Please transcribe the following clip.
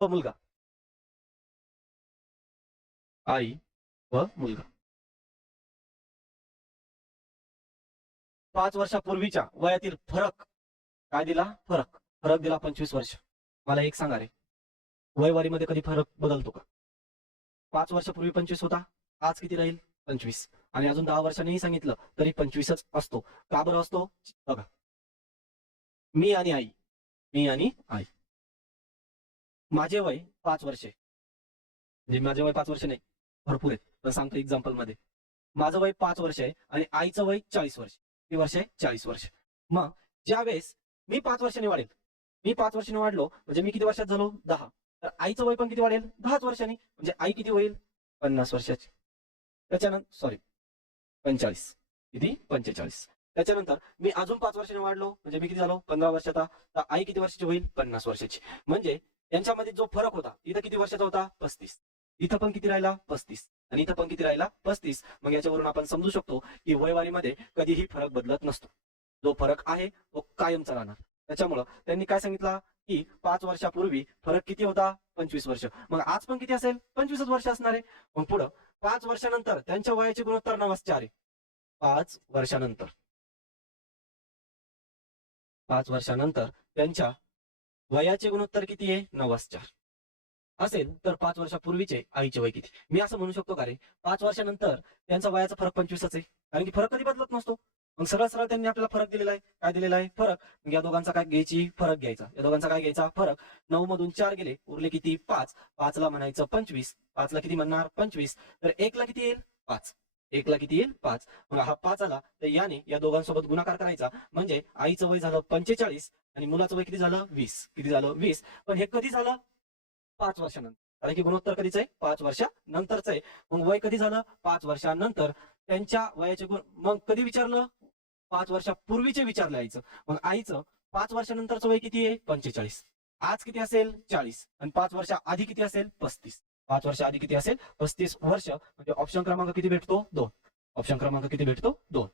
व मुलगा, आई व मुलगा. 5 वर्षापूर्वीच्या वयातील फरक काय दिला? फरक दिला 25 वर्ष. मला एक सांगा रे, वयवारीमध्ये कधी फरक बदलतो का? 5 वर्षापूर्वी 25 होता, आज किती राहील? 25. आणि अजून 10 वर्षांनीही सांगितलं तरी 25च असतो. का बरं असतो? बघा, मी आणि आई. माझे वय 5 वर्षे, म्हणजे माझे वय 5 वर्ष नाही, भरपूर आहेत, पण सांगतो एक्झाम्पल मध्ये. माझं वय 5 वर्ष आहे आणि आईचं वय 40 वर्ष. किती वर्ष आहे? 40 वर्ष. मग ज्या वेळेस मी 5 वर्षांनी वाढेल, मी 5 वर्षांनी वाढलो म्हणजे मी किती वर्षात झालो? 10. तर आईचं वय पण किती वाढेल? 10 वर्षांनी. म्हणजे आई किती होईल? 50 वर्षाची. त्याच्यानंतर सॉरी 45, किती? 45. त्याच्यानंतर मी अजून 5 वर्षांनी वाढलो म्हणजे मी किती झालो? 15 वर्षाचा. तर आई किती वर्षाची होईल? 50 वर्षाची. म्हणजे यांच्यामध्ये जो फरक होता, इथं किती वर्षाचा होता? 35. इथं पण किती राहिला? 35. आणि इथं पण किती राहिला? 35. मग याच्यावरून आपण समजू शकतो की वयवारीमध्ये कधीही फरक बदलत नसतो. जो फरक आहे तो कायमचा राहणार. त्याच्यामुळं त्यांनी काय सांगितलं की 5 वर्षापूर्वी फरक किती होता? 25 वर्ष. मग आज पण किती असेल? 25 वर्ष असणार आहे. मग पुढं 5 वर्षानंतर त्यांच्या वयाचे गुणोत्तर 9:4 आहे. 5 वर्षानंतर 5 वर्षानंतर त्यांच्या वयाचे गुणोत्तर किती आहे? 9:4 असेल तर 5 वर्षापूर्वीचे आईचे वय किती? मी असं म्हणू शकतो का रे, 5 वर्षानंतर त्यांचा वयाचा फरक 25च आहे, कारण की फरक कधी बदलत नसतो. मग सरळ सरळ त्यांनी आपल्याला फरक दिलेला आहे. काय दिलेला आहे? फरक. मग या दोघांचा काय घ्यायची? फरक घ्यायचा. या दोघांचा काय घ्यायचा? फरक. 9 मधून 4 गेले, उरले किती? 5. 5 ला म्हणायचं 25. 5 ला किती म्हणणार? 25. तर 1 ला किती येईल? 5. 1 ला किती येईल? 5. मग हा 5 आला तर याने या दोघांसोबत गुणाकार करायचा. म्हणजे आईचं वय झालं 45 आणि मुलाचं वय किती झालं? 20. किती झालं? 20. पण हे कधी झालं? 5 वर्षानंतर. कारण की गुणोत्तर कधीच आहे? 5 वर्षानंतरच आहे. मग वय कधी झालं? 5 वर्षानंतर. त्यांच्या वयाचे गुण मग कधी विचारलं? 5 वर्षापूर्वीचे विचारलं आईचं. मग आईचं 5 वर्षानंतरचं वय किती आहे? 45. आज किती असेल? 40. आणि 5 वर्ष आधी किती असेल? 35. 5 वर्ष आधी किती असेल? 35 वर्ष. म्हणजे ऑप्शन क्रमांक किती भेटतो? 2. ऑप्शन क्रमांक किती भेटतो? 2.